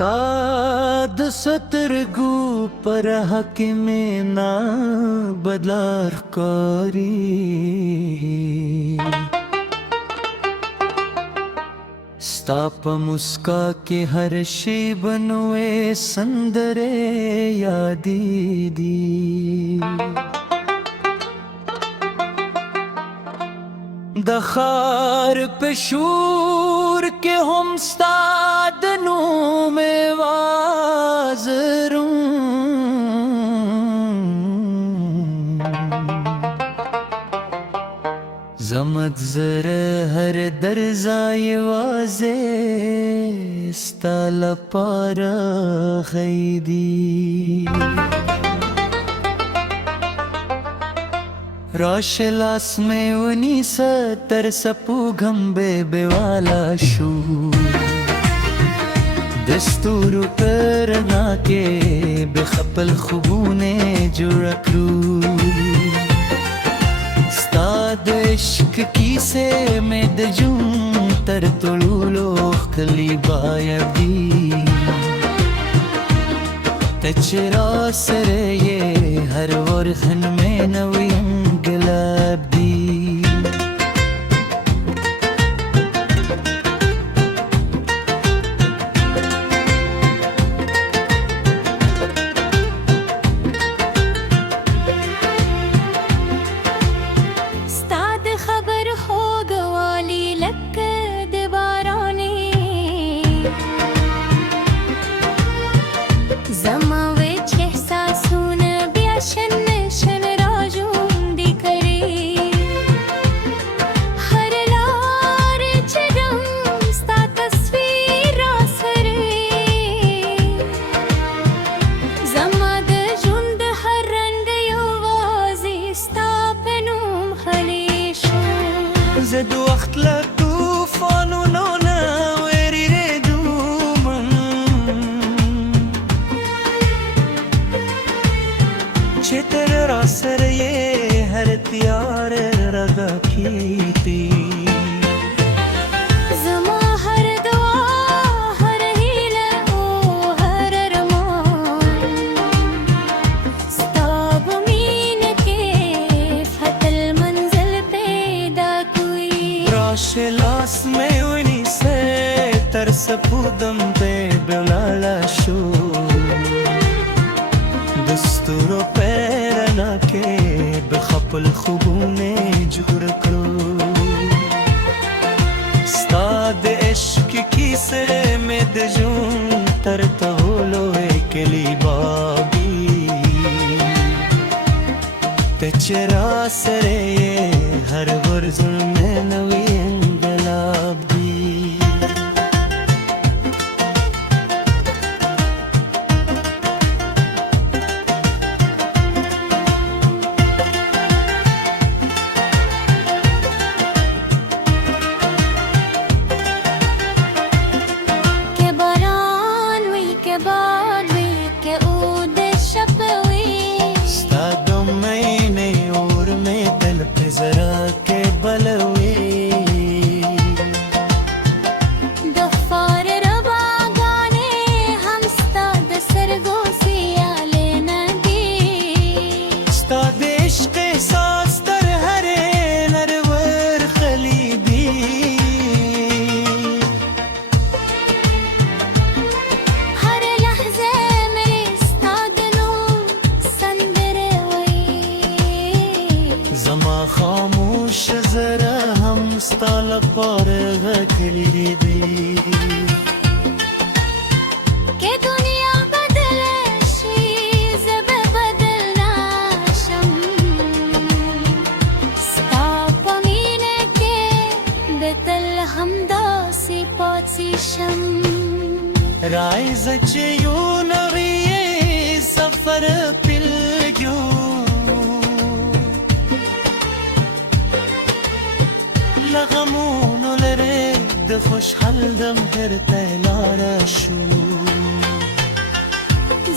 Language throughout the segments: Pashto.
ستاد سترګو پر حق میں نا بدلار کاری ستا په مسکا کې هر شی بنوې سندرې یادې دي د خار په شور کې هم ستا د نوم آواز زمت زره هر درځای وازه ستا لپاره خیدی راش لاس میں ونیسا ترسپو گھمبے بیوالا شو دستور کرنا کے بخپل خوبونے جوڑ کرو ستاد عشق کی سے میں دجوں تر طلولو خلی بایدی تچرا سرے یہ ہر ورخن میں نویم گلاب دی ستاد خبر ہو گوالی لک دیوارانی زما وچ احساسون بیا شن شن راجون دی کری ہر لار چرم ستا تصویر راسرے زما د جند ہر رنگ یو وازی ستا پنوم خلیشو زد وقت لطوفانو نونا ویری ردومن چتر راسر یہ ہر تیار رگا کیتی زما ہر دعا ہر ہیلہ او ہر رمان ستا بمین کے فتل منزل پیدا کوئی راش لاس میں ونی سے ترس پودم پہ بلالا شو دستور پیرنا کے بخپل خوبونے جوڑ کرو ستاد عشق کی سے میں دجوں تر تولو کلی بابی تچرا سرے ہر ورزن میں نوی انگلاب دی کہ باران وی کہ باد وی کہ اود شب وی ستا دو مہینے اور میں دل پہ ذرا کے بلوی دفار ربا گانے ہم ستا د سرگو سیالے ندی ستا د عشق احساس تر ہرے نرور خلیدی ہر لحظے میرے ستا دنو سندرے وی زما خاموش ذرا ہم ستا لپاره غکلی دی کہ دنیا بدل شی زب بدل ناشم ستا پمینه کے بتل ہمدا سی پاسی شم رائز چیو نوی سفر پلگیو لغمونو لره د خوشحال دم هر تلاره شو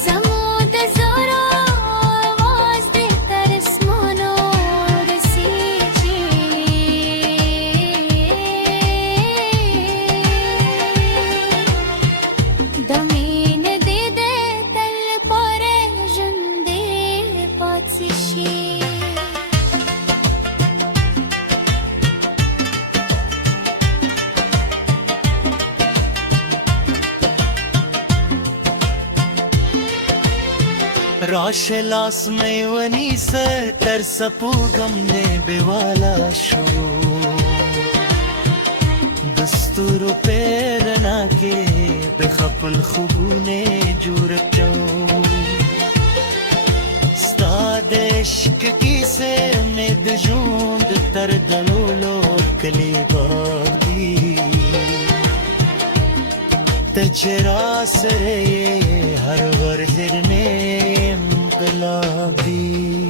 زمو د زورو آواز د ترسمونو رسیجی دمی عاشلاس میونی سه ترسپوگم نه بیوالا شو دستور و پیرنا که بخپل خوبونه جور کچو ستاد عشق کیسه نه دجوند تر دلولو کلی باغدی تجرا سره هر ورزر نه انقلابی